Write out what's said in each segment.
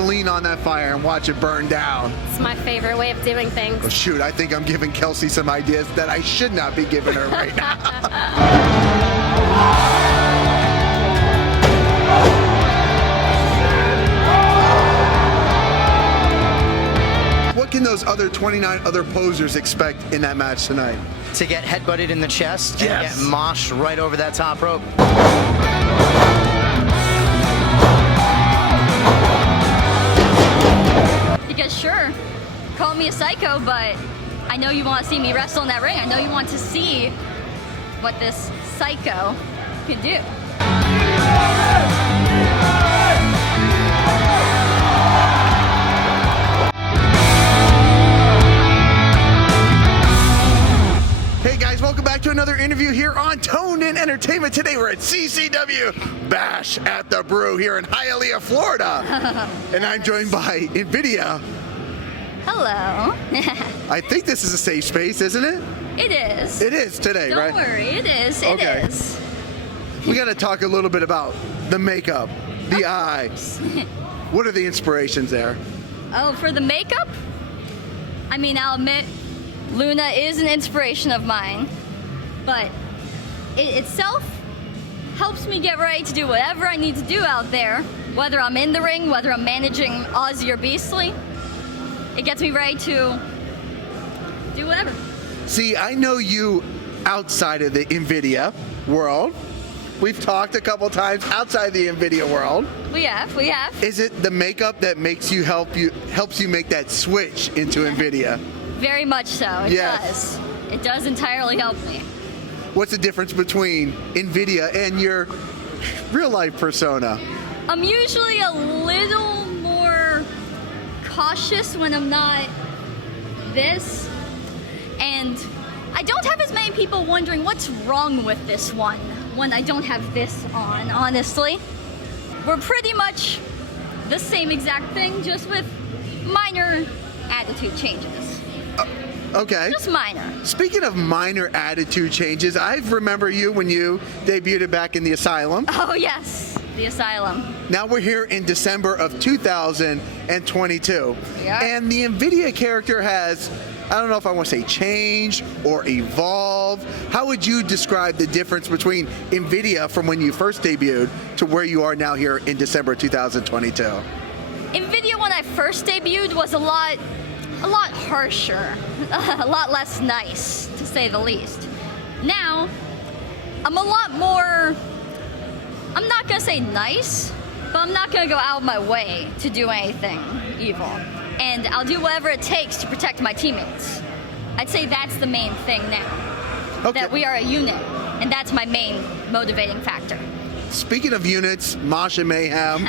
gasoline on that fire and watch it burn down. It's my favorite way of doing things. Well, shoot, I think I'm giving Kelsey some ideas that I should not be giving her right now. What can those other 29 other posers expect in that match tonight? To get headbutted in the chest and Yes. get moshed right over that top rope. Because sure, call me a psycho, but I know you want to see me wrestle in that ring. I know you want to see what this psycho can do. Hey guys, welcome back to another interview here on Toned In Entertainment. Today we're at CCW Bash at the Brew here in Hialeah, Florida. And I'm joined by Invidia. Hello. I think this is a safe space, isn't it? It is. It is today, right? Don't worry, it is. It Okay. is. We got to talk a little bit about the makeup, the eyes. What are the inspirations there? Oh, for the makeup? I mean, I'll admit, Luna is an inspiration of mine, but it itself helps me get ready to do whatever I need to do out there, whether I'm in the ring, whether I'm managing Ozzy or Beastly. It gets me ready to do whatever. See, I know you outside of the Invidia world. We've talked a couple times outside the Invidia world. We have. Is it the makeup that makes you helps you make that switch into Invidia? Very much so. It Yes. does. It does entirely help me. What's the difference between Invidia and your real life persona? I'm usually a little more cautious when I'm not this, and I don't have as many people wondering what's wrong with this one when I don't have this on, honestly. We're pretty much the same exact thing, just with minor attitude changes. Okay. Just minor. Speaking of minor attitude changes, I remember you when you debuted back in the Asylum. Oh yes, the Asylum. Now we're here in December of 2022. Yeah. And the Invidia character has, I don't know if I want to say change or evolve. How would you describe the difference between Invidia from when you first debuted to where you are now here in December 2022? Invidia, when I first debuted, was a lot harsher, a lot less nice, to say the least. Now, I'm a lot more, I'm not gonna say nice, but I'm not gonna go out of my way to do anything evil. And I'll do whatever it takes to protect my teammates. I'd say that's the main thing now. Okay. That we are a unit, and that's my main motivating factor. Speaking of units, Mosh and Mayhem,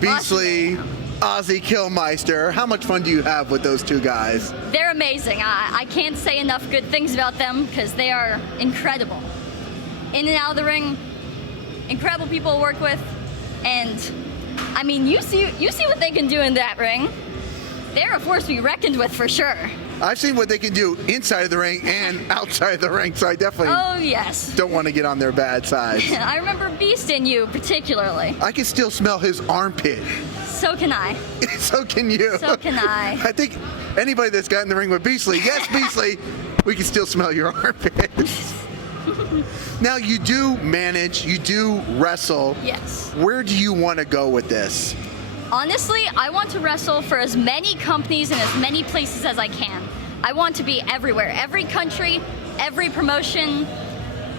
Beastly, Ozzy Kilmeister, how much fun do you have with those two guys? They're amazing. I can't say enough good things about them because they are incredible. In and out of the ring, incredible people to work with, and I mean, you see what they can do in that ring. They're a force to be reckoned with for sure. I've seen what they can do inside of the ring and outside of the ring, so I definitely Oh yes. don't want to get on their bad side. I remember Beast in you particularly. I can still smell his armpit. So can I. So can you. So can I. I think anybody that's got in the ring with Beastly, yes, Beastly, we can still smell your armpit. Now, you do manage, you do wrestle. Yes. Where do you want to go with this? Honestly, I want to wrestle for as many companies and as many places as I can. I want to be everywhere. Every country, every promotion,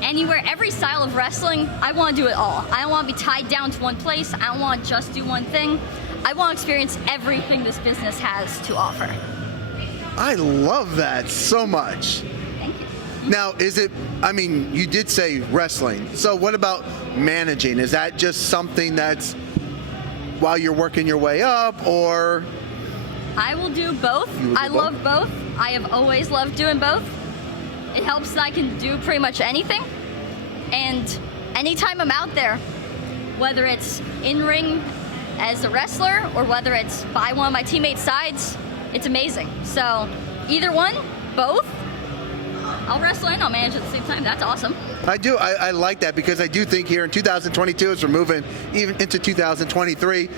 anywhere, every style of wrestling, I want to do it all. I don't want to be tied down to one place. I don't want to just do one thing. I want to experience everything this business has to offer. I love that so much. Thank you. Now, is it, I mean, you did say wrestling. So what about managing? Is that just something that's while you're working your way up, or? I will do both. You will do I both? love both. I have always loved doing both. It helps that I can do pretty much anything. And anytime I'm out there, whether it's in-ring as a wrestler or whether it's by one of my teammates' sides, it's amazing. So either one, both, I'll wrestle and I'll manage at the same time. That's awesome. I do. I like that because I do think here in 2022, as we're moving even into 2023,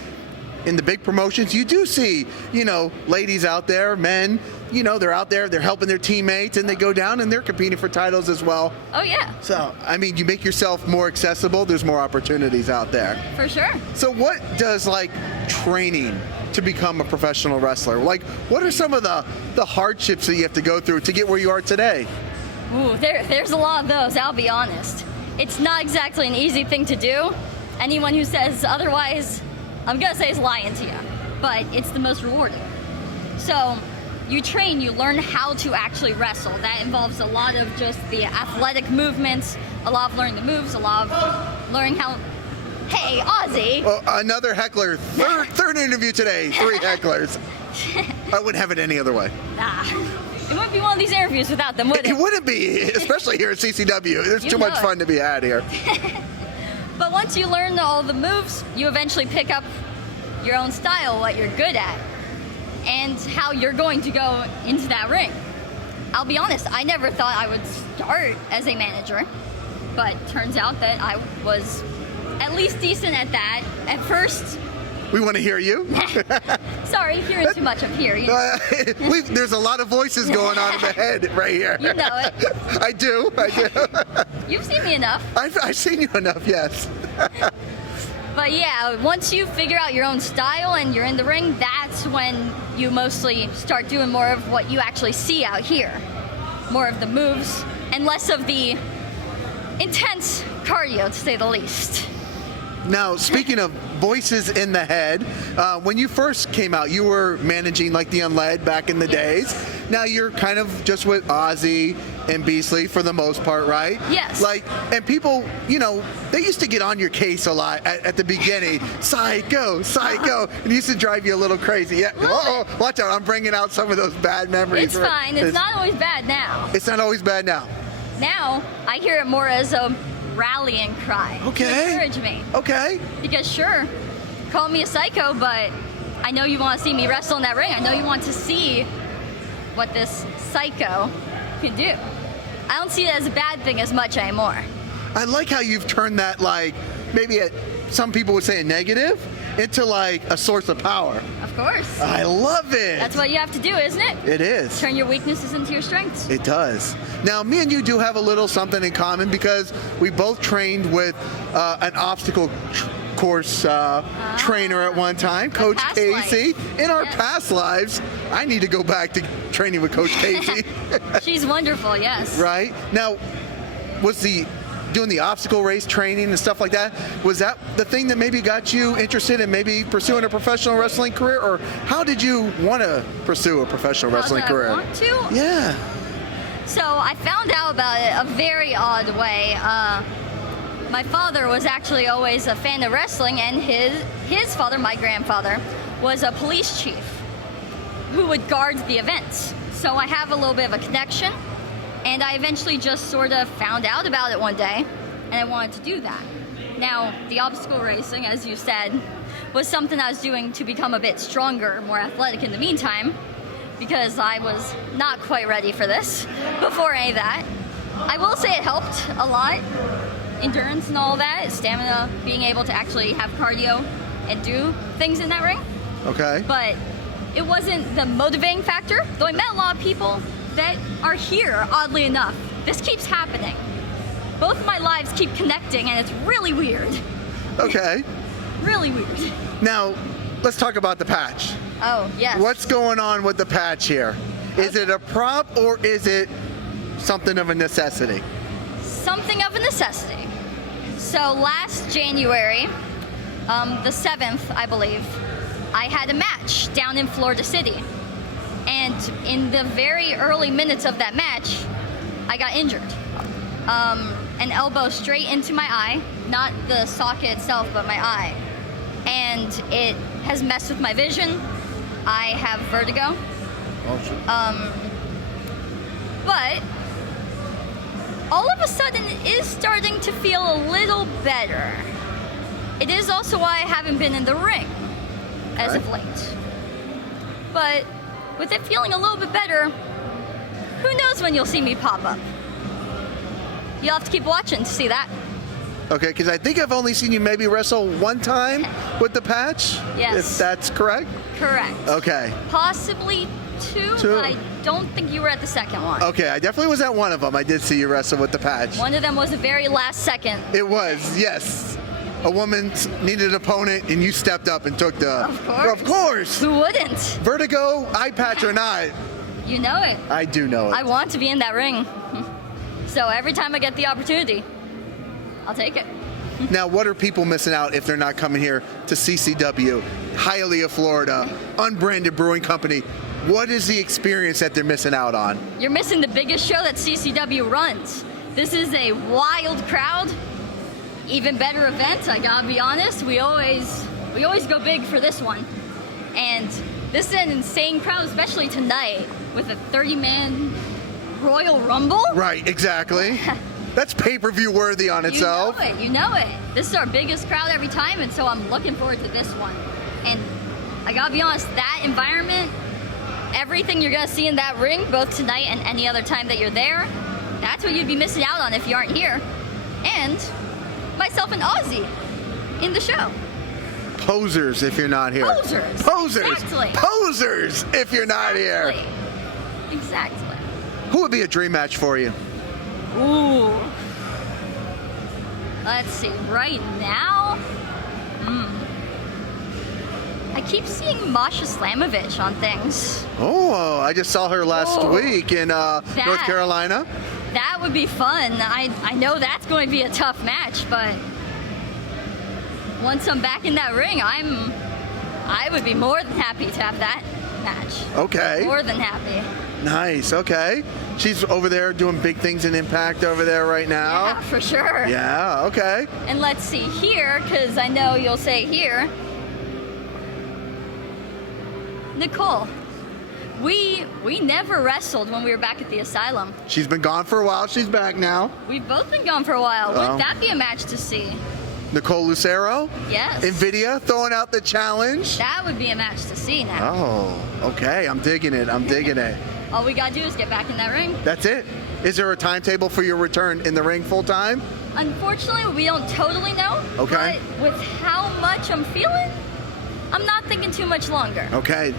in the big promotions, you do see, you know, ladies out there, men, you know, they're out there, they're helping their teammates, and they go down and they're competing for titles as well. Oh, yeah. So, I mean, you make yourself more accessible. There's more opportunities out there. For sure. So what does, like, training to become a professional wrestler? Like, what are some of the hardships that you have to go through to get where you are today? Ooh, there's a lot of those, I'll be honest. It's not exactly an easy thing to do. Anyone who says otherwise, I'm gonna say is lying to you. But it's the most rewarding. So, you train, you learn how to actually wrestle. That involves a lot of just the athletic movements, a lot of learning the moves, a lot of learning how... Hey, Ozzy! Well, another heckler. Third interview today. 3 hecklers. I wouldn't have it any other way. Nah. It wouldn't be one of these interviews without them, would it? It wouldn't be, especially here at CCW. There's too much fun to be had here. But once you learn all the moves, you eventually pick up your own style, what you're good at, and how you're going to go into that ring. I'll be honest, I never thought I would start as a manager, but turns out that I was at least decent at that. At first... We want to hear you. Sorry, hearing too much up here. You know. There's a lot of voices going on in the head right here. You know it. I do. You've seen me enough. I've seen you enough, yes. But yeah, once you figure out your own style and you're in the ring, that's when you mostly start doing more of what you actually see out here. More of the moves and less of the intense cardio, to say the least. Now, speaking of voices in the head, when you first came out, you were managing like the Unled back in the days. Now you're kind of just with Ozzy and Beastly for the most part, right? Yes. Like, and people, you know, they used to get on your case a lot at the beginning. Psycho, psycho. It used to drive you a little crazy. Yeah. Uh-oh, watch out. I'm bringing out some of those bad memories. It's fine. It's not always bad now. It's not always bad now. Now, I hear it more as a rallying cry. Okay. To encourage me. Okay. Because sure, call me a psycho, but I know you want to see me wrestle in that ring. I know you want to see what this psycho can do. I don't see it as a bad thing as much anymore. I like how you've turned that, like, maybe some people would say a negative, into like a source of power. Of course. I love it. That's what you have to do, isn't it? It is. Turn your weaknesses into your strengths. It does. Now, me and you do have a little something in common because we both trained with an obstacle course trainer at one time, Coach Casey. In our past lives, I need to go back to training with Coach Casey. She's wonderful, yes. Right? Now, was doing the obstacle race training and stuff like that, was that the thing that maybe got you interested in maybe pursuing a professional wrestling career, or how did you want to pursue a professional wrestling career? I want to? Yeah. So I found out about it a very odd way. My father was actually always a fan of wrestling, and his father, my grandfather, was a police chief who would guard the events. So I have a little bit of a connection. And I eventually just sort of found out about it one day, and I wanted to do that. Now, the obstacle racing, as you said, was something I was doing to become a bit stronger, more athletic in the meantime, because I was not quite ready for this before any of that. I will say it helped a lot. Endurance and all that, stamina, being able to actually have cardio and do things in that ring. Okay. But it wasn't the motivating factor, though I met a lot of people that are here, oddly enough. This keeps happening. Both of my lives keep connecting, and it's really weird. Okay. Really weird. Now, let's talk about the patch. Oh, yes. What's going on with the patch here? Is it a prop, or is it something of a necessity? Something of a necessity. So last January, the 7th, I believe, I had a match down in Florida City. And in the very early minutes of that match, I got injured. An elbow straight into my eye, not the socket itself, but my eye. And it has messed with my vision. I have vertigo. But all of a sudden it is starting to feel a little better. It is also why I haven't been in the ring as of late. But with it feeling a little bit better, who knows when you'll see me pop up? You'll have to keep watching to see that. Okay, because I think I've only seen you maybe wrestle one time with the patch. Yes. If that's correct? Correct. Okay. Possibly two, but I don't think you were at the second one. Okay, I definitely was at one of them. I did see you wrestle with the patch. One of them was the very last second. It was, yes. A woman needed an opponent, and you stepped up and took the... Of course. Of course. Who wouldn't? Vertigo, eye patch or not. You know it. I do know it. I want to be in that ring. So every time I get the opportunity, I'll take it. Now, what are people missing out if they're not coming here to CCW, Hialeah, Florida, Unbranded Brewing Company? What is the experience that they're missing out on? You're missing the biggest show that CCW runs. This is a wild crowd, even better event. I gotta be honest. We always go big for this one, and this is an insane crowd, especially tonight with a 30-man Royal Rumble. Right, exactly. That's pay-per-view worthy on itself. You know it. This is our biggest crowd every time, and so I'm looking forward to this one. And I gotta be honest, that environment, everything you're gonna see in that ring, both tonight and any other time that you're there, that's what you'd be missing out on if you aren't here. And myself and Ozzy in the show. Posers if you're not here. Posers. Posers. Exactly. Posers if you're not here. Exactly. Who would be a dream match for you? Ooh. Let's see. Right now, I keep seeing Masha Slamovich on things. Oh, I just saw her last week in North Carolina. That would be fun. I know that's going to be a tough match, but once I'm back in that ring, I would be more than happy to have that match. Okay. More than happy. Nice. Okay. She's over there doing big things in Impact over there right now. Yeah, for sure. Yeah. Okay. And let's see here, because I know you'll say here. Nicole. We never wrestled when we were back at the asylum. She's been gone for a while. She's back now. We've both been gone for a while. Would that be a match to see? Nicole Lucero? Yes. Invidia throwing out the challenge? That would be a match to see now. Oh, okay. I'm digging it. I'm digging it. All we gotta do is get back in that ring. That's it? Is there a timetable for your return in the ring full time? Unfortunately, we don't totally know. Okay. But with how much I'm feeling, I'm not thinking too much longer. Okay.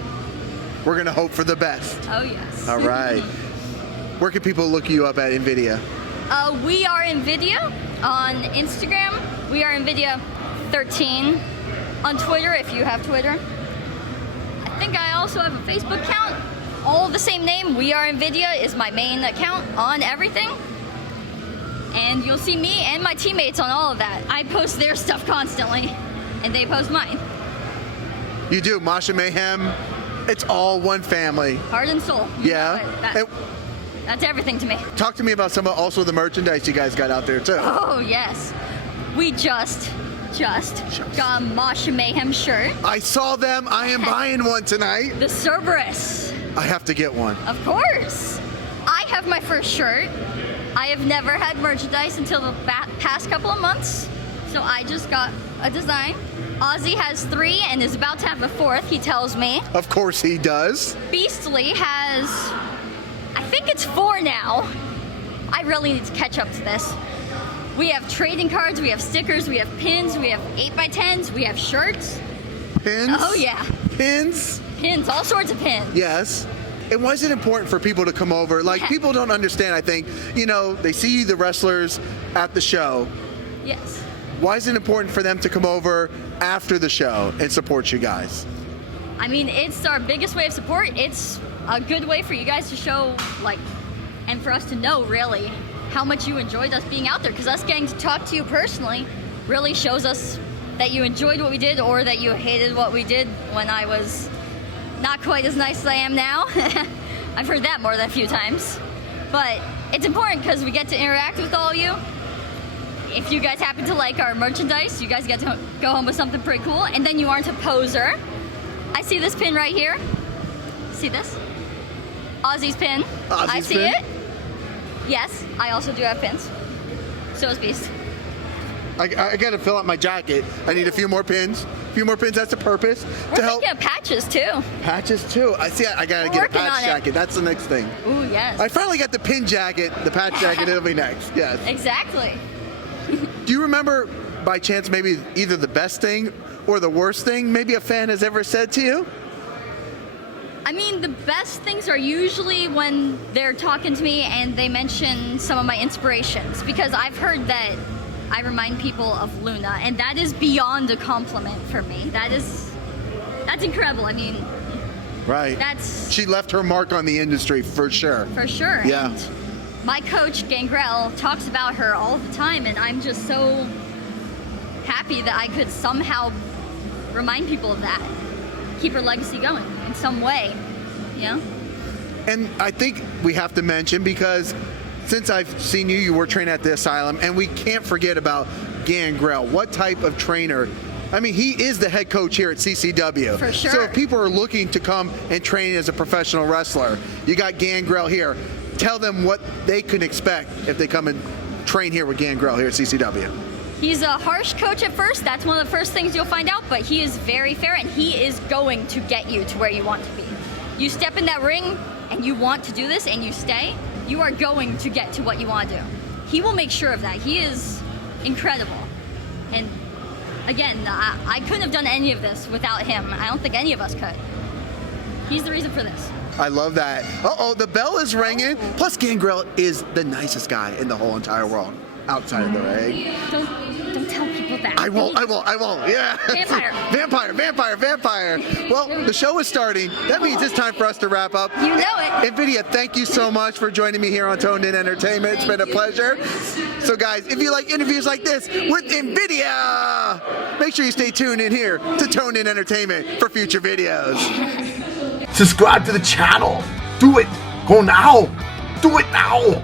We're going to hope for the best. Oh, yes. All right. Where can people look you up at Invidia? We are Invidia on Instagram. We are Invidia 13 on Twitter, if you have Twitter. I think I also have a Facebook account. All the same name. We are Invidia is my main account on everything. And you'll see me and my teammates on all of that. I post their stuff constantly, and they post mine. You do. Mosh and Mayhem. It's all one family. Heart and soul. Yeah. That's everything to me. Talk to me about some of also the merchandise you guys got out there too. Oh, yes. We just got a Mosh and Mayhem shirt. I saw them. I am buying one tonight. The Cerberus. I have to get one. Of course. I have my first shirt. I have never had merchandise until the past couple of months. So I just got a design. Ozzy has 3 and is about to have a 4th, he tells me. Of course he does. Beastly has, I think it's 4 now. I really need to catch up to this. We have trading cards, we have stickers, we have pins, we have 8x10s, we have shirts. Pins? Oh yeah. Pins? Pins, all sorts of pins. Yes. And why is it important for people to come over? Like, people don't understand, I think. You know, they see the wrestlers at the show. Yes. Why is it important for them to come over after the show and support you guys? I mean, it's our biggest way of support. It's a good way for you guys to show, like, and for us to know, really, how much you enjoyed us being out there. Because us getting to talk to you personally really shows us that you enjoyed what we did or that you hated what we did when I was not quite as nice as I am now. I've heard that more than a few times. But it's important because we get to interact with all of you. If you guys happen to like our merchandise, you guys get to go home with something pretty cool. And then you aren't a poser. I see this pin right here. See this? Ozzy's pin. I see it. Yes, I also do have pins. So does Beast. I gotta fill out my jacket. I need a few more pins. A few more pins, that's the purpose. We're thinking of patches too. Patches too. I see. I gotta get a patch jacket. That's the next thing. Ooh, yes. I finally got the pin jacket, the patch jacket. It'll be next. Yes. Exactly. Do you remember, by chance, maybe either the best thing or the worst thing maybe a fan has ever said to you? I mean, the best things are usually when they're talking to me and they mention some of my inspirations, because I've heard that I remind people of Luna, and that is beyond a compliment for me. That's incredible. I mean, right. She left her mark on the industry for sure. For sure. Yeah. And my coach, Gangrel, talks about her all the time, and I'm just so happy that I could somehow remind people of that. Keep her legacy going in some way, you know? And I think we have to mention, because since I've seen you, you were training at the Asylum, and we can't forget about Gangrel. What type of trainer? I mean, he is the head coach here at CCW. For sure. So if people are looking to come and train as a professional wrestler, you got Gangrel here. Tell them what they can expect if they come and train here with Gangrel here at CCW. He's a harsh coach at first. That's one of the first things you'll find out, but he is very fair, and he is going to get you to where you want to be. You step in that ring and you want to do this and you stay, you are going to get to what you want to do. He will make sure of that. He is incredible. And again, I couldn't have done any of this without him. I don't think any of us could. He's the reason for this. I love that. Uh-oh, the bell is ringing. Plus, Gangrel is the nicest guy in the whole entire world, outside of the ring. Don't tell people that. I won't. Yeah. Vampire. Well, the show is starting. That means it's time for us to wrap up. You know it. Invidia, thank you so much for joining me here on Toned In Entertainment. It's been a pleasure. So guys, if you like interviews like this with Invidia, make sure you stay tuned in here to Toned In Entertainment for future videos. Subscribe to the channel. Do it. Go now. Do it now.